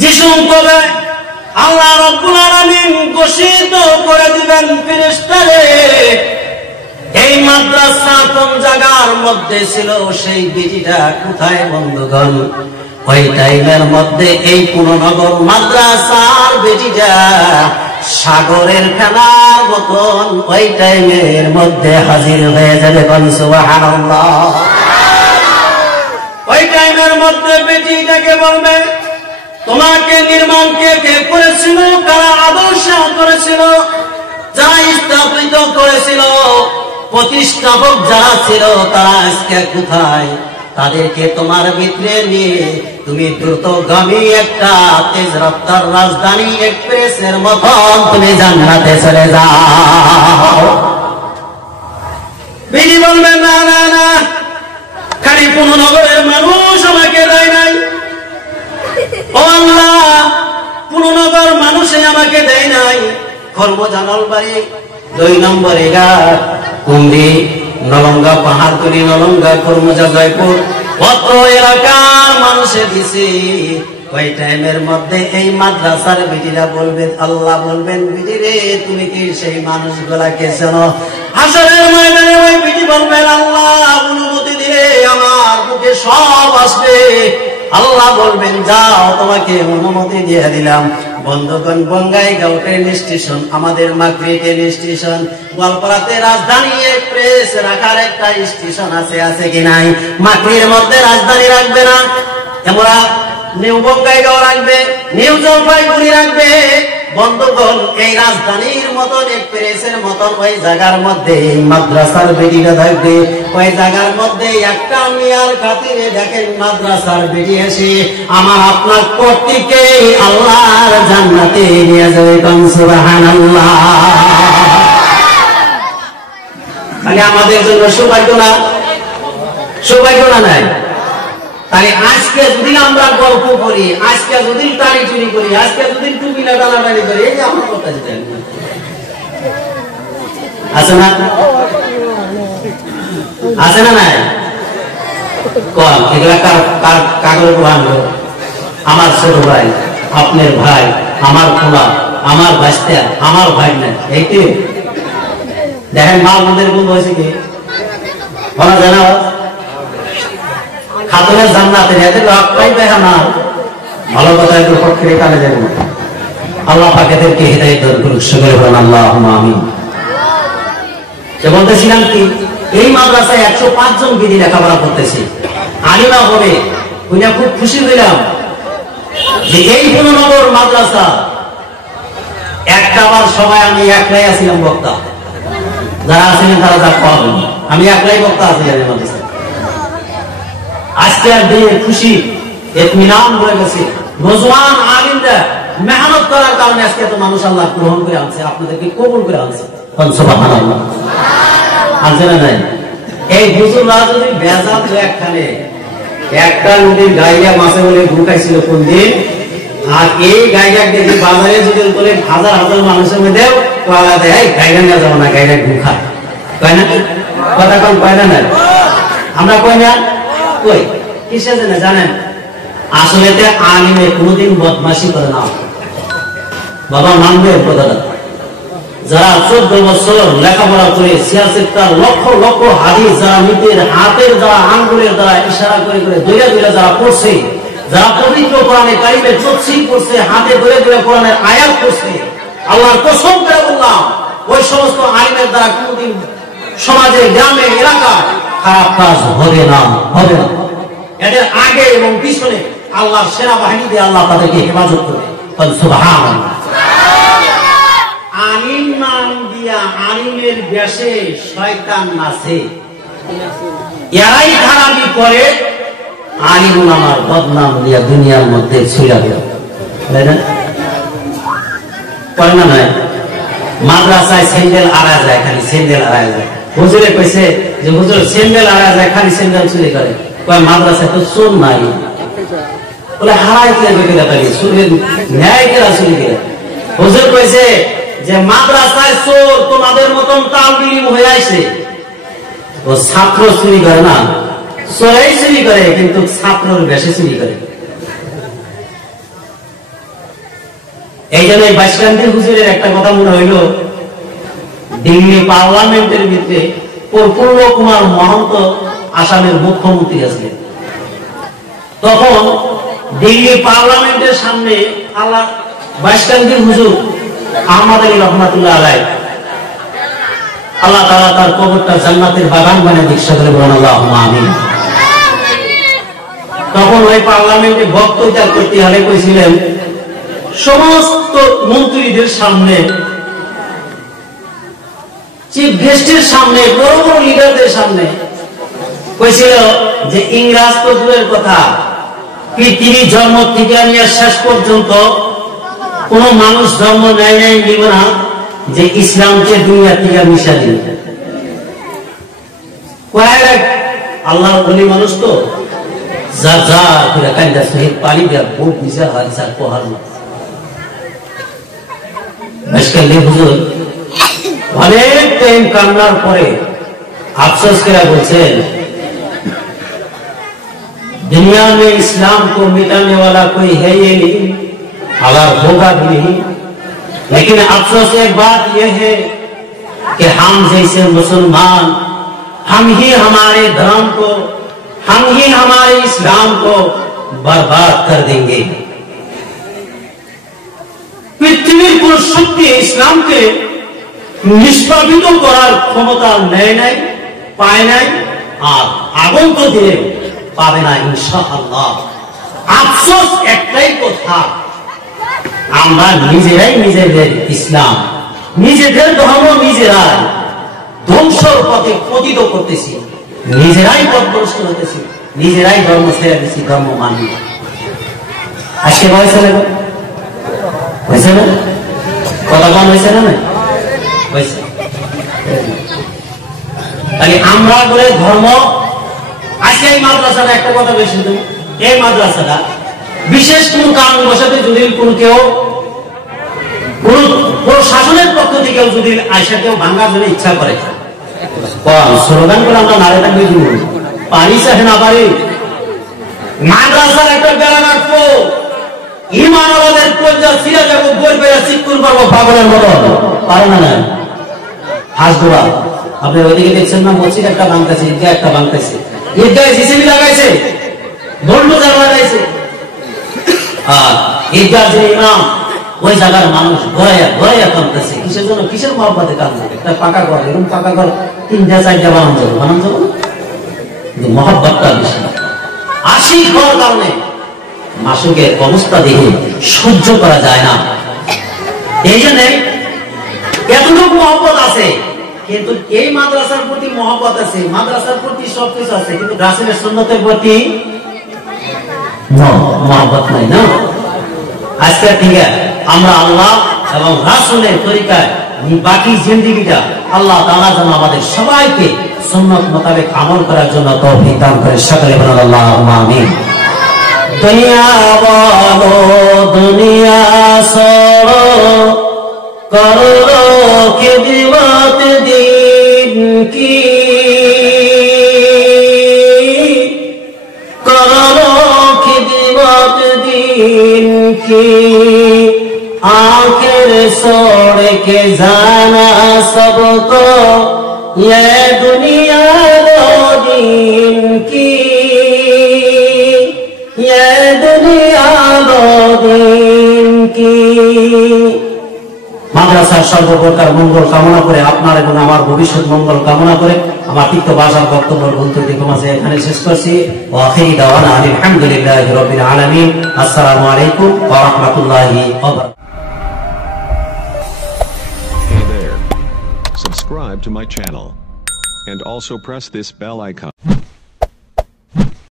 যিশু কবে আল্লাহ রাব্বুল আলামিন ঘোষিত করে দিবেন ফেরেশতারে, এই মাদ্রাসা কোন জায়গার মধ্যে ছিল, সেই বিটিটা কোথায় বন্ধুগণ? ওই টাইমের মধ্যে এই পুরনগর মাদ্রাসার বেটিটা সাগরের ফেনার মতন ওই টাইমের মধ্যে হাজির হয়ে যাবে। সুবহানাল্লাহ। ওই টাইমের মধ্যে বেটিটাকে বলবে, তোমাকে নির্মাণ কে করেছিল, কারা আদর্শ করেছিল, যারা স্থাপিত করেছিল, প্রতিষ্ঠাপক যারা ছিল, তারা আজকে কোথায়? তাদেরকে তোমার ভিতরে নিয়ে তুমি দ্রুতগামী একটা তেজ রফতার রাজধানী এক্সপ্রেসের মতন তুমি জান্নাতে চলে যাও। বিনি বলবেন, না না না, খালি পুরনগরের মানুষ আমাকে দেয় নাই। ও আল্লাহ, পুরনগর মানুষে আমাকে দেয় নাই। কর্মজানলবাড়ি 2 নম্বরে ঘাট, কুন্দি, নলঙ্গা, পাহাড়তলি, নলঙ্গা, কর্মজা, জয়পুর, অত এলাকার মানুষে দিছি। ওই টাইমের মধ্যে এই মাদ্রাসার বিটিরা বলবেন, আল্লাহ বলবেন, বিটি রে তুমি কি সেই মানুষগুলাকে চেনো? হাসরের ময়দানে ওই বিটি বলবেন, আল্লাহ অনুমতি দিলে আমার বুকে সব আসবে। আল্লাহ বলবেন, যাও, তোমাকে অনুমতি দিয়ে দিলাম। বন্ধুগণ, বঙ্গাইগাঁও ট্রেন স্টেশন, আমাদের মাকড়ি ট্রেন স্টেশন, গোয়ালপাড়াতে রাজধানী এক্সপ্রেস রাখার একটা স্টেশন আছে কি নাই? মাকড়ির মধ্যে রাজধানী রাখবে না, আমরা নিউ বঙ্গাইগাঁও রাখবে, নিউ জলপাইগুড়ি রাখবে। বন্ধুগণ, এই রাজধানীর মতন এক্সপ্রেসের মতন ওই জায়গার মধ্যে মাদ্রাসার বেটিটা থাকবে। ওই জায়গার মধ্যে একটা মিয়ার খাতিরে দেখেন মাদ্রাসার বেটি এসে আমার আপনার প্রত্যেককে আল্লাহর জান্নাতে নিয়ে যাবে। সুবহানাল্লাহ। তাহলে আমাদের জন্য সৌভাগ্য না? সৌভাগ্য না নাই? তাহলে আজকে যদি আমরা গল্প করি, আজকে যদি টানি চুরি করি, আজকে যদি টুপিলা টানাটানি করি, এই যে আমার কথা যেটা আছে না, আছে না নাই? কল এগুলা কাগজের প্রমাণ। আমার ছোট ভাই, আপনার ভাই, আমার খোলা, আমার বাস্তা, আমার ভাই না, এইটি দেখেন মা আমাদের বন্ধু হয়েছে কি বলা যায় না? খাতুনের জান্নাতের এদের রক্তাই দেখা না, ভালো কথা এদের পক্ষে কানে যাবে না। আল্লাহ পাক এদেরকে হিদায়াত দান করুন, সকলে বলেন আল্লাহুম্মা আমিন। যে বলতেছিলাম কি, এই মাদ্রাসায় 105 জন বিধি লেখাপড়া করতেছে, আলিমা হবে। উনি খুব খুশি হইলাম যে এই পুরনগর মাদ্রাসা একটা বার সময় আমি একলাই আছিলাম বক্তা, যারা আছিলেন তারা যা পাবেন, আমি একলাই বক্তা আছিলাম এই মাদ্রাসায়। আজকে দিয়ে খুশি, ইতমিনান হয়ে গেছে। নজওয়ান আলিমরা মেহনত করার কারণে আজকে তো মানুষ আল্লাহ গ্রহণ করে আনছে, আপনাদেরকে কবুল করে আনছে। সুবহানাল্লাহ। আনছে না নাই? এই হুজুররা যদি বেজাল তো একখানে একটা নদীর গাইয়া মাছে বলে ঢুকাইছিল কোন দিন, আর এই গাইয়া যদি বাজারে যদি করে হাজার হাজার মানুষের মধ্যে গাইয়া নিয়ে যাবো না, গাইয়া ঢুকা কয় না, কথা কম কয় না? আমরা কই না? কই কিসের জন্য জানেন? আসলে আলিমে কোনদিন বদমাশি করে না বাবা, মানবে কথাটা। যারা 14 বছর লেখাপড়া করে সিয়াসেত্তার লক্ষ লক্ষ হাদিস যারা নিজের হাতের দ্বারা আঙ্গুলের দ্বারা ইশারা করে করে দূরে দূরে যারা পড়ছে, যারা পবিত্র কোরআনে কারিমে তফসীর করছে, হাতে ধরে ধরে কোরআনের আয়াত করছে, আল্লাহর কসম করে বললাম, ওই সমস্ত আলিমের দ্বারা কোনদিন সমাজে, গ্রামে, এলাকায় খারাপ কাজ হবে না, হবে না। এদের আগে এবং পিছনে আল্লাহর সেনাবাহিনী দিয়ে আল্লাহ তাদেরকে হেফাজত করবে। সুবহানাল্লাহ। আলিম নাম দিয়া আলিমের বেশে শয়তান নাচে, এরাই খারাপি করে। আলিম আমার বদনাম দিয়া দুনিয়ার মধ্যে ছুঁড়া দিল, তাই না? করে না? নয়, মাদ্রাসায় স্যান্ডেল আড়া যায়, খালি স্যান্ডেল আড়া যায়। হুজুরে কইছে যে হুজুর স্যান্ডেল আড়া যায়, খালি স্যান্ডেল চুরি করে। মাদ্রাসায় তো চোর নাই, বলে হারাই চুরি ন্যায় কেরা চুরি করে। হুজুর কইছে যে মাদ্রাসায় চোর তোমাদের মতন তালবিলিম হয়ে আসে, ও ছাত্র চুরি করে না, চোরাই চুরি করে, কিন্তু ছাত্রর বেশি চুরি করে। এই জন্য বাইশকান্দি হুজুরের একটা কথা মনে হইল, দিল্লি পার্লামেন্টের ভিতরে প্রফুল্ল কুমার মহন্ত আসামের মুখ্যমন্ত্রী আছিলেন। তখন দিল্লি পার্লামেন্টের সামনে আল্লাহ বাইশকান্দি হুজুর আহমদ আলী রহমাতুল্লাহ আলাইহি, আল্লাহ তাআলা তার কবরটা জান্নাতের বাগান বানিয়ে দীক্ষা করে বলেন আল্লাহুম্মা আমিন। তখন ওই পার্লামেন্টে বক্তৃতা করতে হলে কইছিলেন সমস্ত মন্ত্রীদের সামনে, চিফ গেস্টের সামনে, বড় বড় লিডারদের সামনে কইছিল যে ইংরেজ তো দূরের কথা, পৃথিবীর জন্ম থেকে নিয়ে শেষ পর্যন্ত কোন মানুষ জন্ম নেয় নাই নিব না যে ইসলামকে দুনিয়া থেকে মিশা দিন। আল্লাহ বলি মানুষ তো যা যা করে কান্দা শহীদ পানি দেওয়া বুক মিশা হারিসার পোহার না। হুজুর অনেক টাইম কান্নার পরে আফসোস করে বলছেন, दुनिया में इस्लाम को मिटाने वाला कोई है ये नहीं, अगर होगा भी नहीं। लेकिन अफसोस एक बात यह है कि हम जैसे मुसलमान, हम ही हमारे धर्म को, हम ही हमारे इस्लाम को बर्बाद कर देंगे। পৃথিবীর কোন শক্তি ইসলামকে নিষ্পাদিত করার ক্ষমতা নেয় নাই, পায় নাই, আর আগন্ত দিনে পাবে না ইনশাআল্লাহ। আফসোস একটাই কথা, আমরা নিজেরাই নিজেদের ইসলাম, নিজেদের ধর্ম নিজেরাই ধ্বংসর পথে পতিত করতেছি, নিজেরাই পথভ্রষ্ট হতেছি, নিজেরাই ধর্ম ছেড়ে দিচ্ছি, ধর্ম মানি। আজকে বয়স হয়েছে না, কথা কম হয়েছে না, হয়েছে। তাহলে আমরা করে ধর্ম, আজকে এই মাদ্রাসাটা একটা কথা বেশি, এই মাদ্রাসাটা বিশেষ কোন কারণ বসাতে যদি কোন কেউ কোন শাসনের পক্ষ থেকেও যদি আয়সা কেউ ভাঙ্গার জন্য ইচ্ছা করে, স্লোগান করে আমরা নারে থাকবে পারি চাহে না পারি, মাদ্রাসার একটা বেড়া রাখবো, ইমান আমাদের পর্যায়ে ছিঁড়ে যাবো, বই পেয়ে চিৎকুর পাবো পাগলের মতো, পারে না না হাস দোয়া। আপনি ওইদিকে দেখছেন না, মসজিদ একটা ভাঙতেছে, ঈদগাহ একটা ভাঙতেছে, ঈদগাহে জিসিবি লাগাইছে, বুলডোজার লাগাইছে, আর ঈদগাহ যে ইমাম ওই জায়গার মানুষ ঘোরাইয়া ঘোরাইয়া কামতেছে। কিসের জন্য? কিসের মহব্বতে কামছে? একটা পাকা ঘর, এরকম পাকা ঘর 3টা 4টা বানানো যাবে, বানানো যাবে কিন্তু মহব্বতটা বেশি। 80 হওয়ার কারণে মাসুকের অবস্থা দেখে সহ্য করা যায় না। এই জন্য এতটুকু মহব্বত আছে, কিন্তু এই মাদ্রাসার প্রতি মহব্বত আছে, মাদ্রাসার প্রতি সবকিছু আছে, কিন্তু রাসূলের সুন্নতের প্রতি মহব্বত নাই না। আজকে ঠিক আছে, আমরা আল্লাহ এবং রাসূলের তরিকায় বাকি জিন্দেগিটা আল্লাহ তাআলা যেন আমাদের সবাইকে সুন্নত মোতাবেক আমল করার জন্য তৌফিক দান করে। সকলে বলুন আল্লাহুম্মা আমিন। দুনিয়া বলো দুনিয়া সরো, করো খিদমত দিন কি, করো খিদমত দিন की, आखिर छोड़ के जाना सबको, ये दुनिया दो दिन की, ये दुनिया दो दिन की। মাদ্রাসার সর্বপ্রকার মঙ্গল কামনা করে, আপনার এবং আমার ভবিষ্যৎ মঙ্গল কামনা করে আমার তিক্ত ভাষার বক্তব্য বক্তব্য মাঝে এখানে শেষ করছি। ওয়া আখিরু দাওয়ানা আলহামদুলিল্লাহি রাব্বিল আলামিন। আসসালামু আলাইকুম ওয়া রাহমাতুল্লাহি ওয়া বারাকাতুহু। Hey there. Subscribe to my channel and also press this bell icon.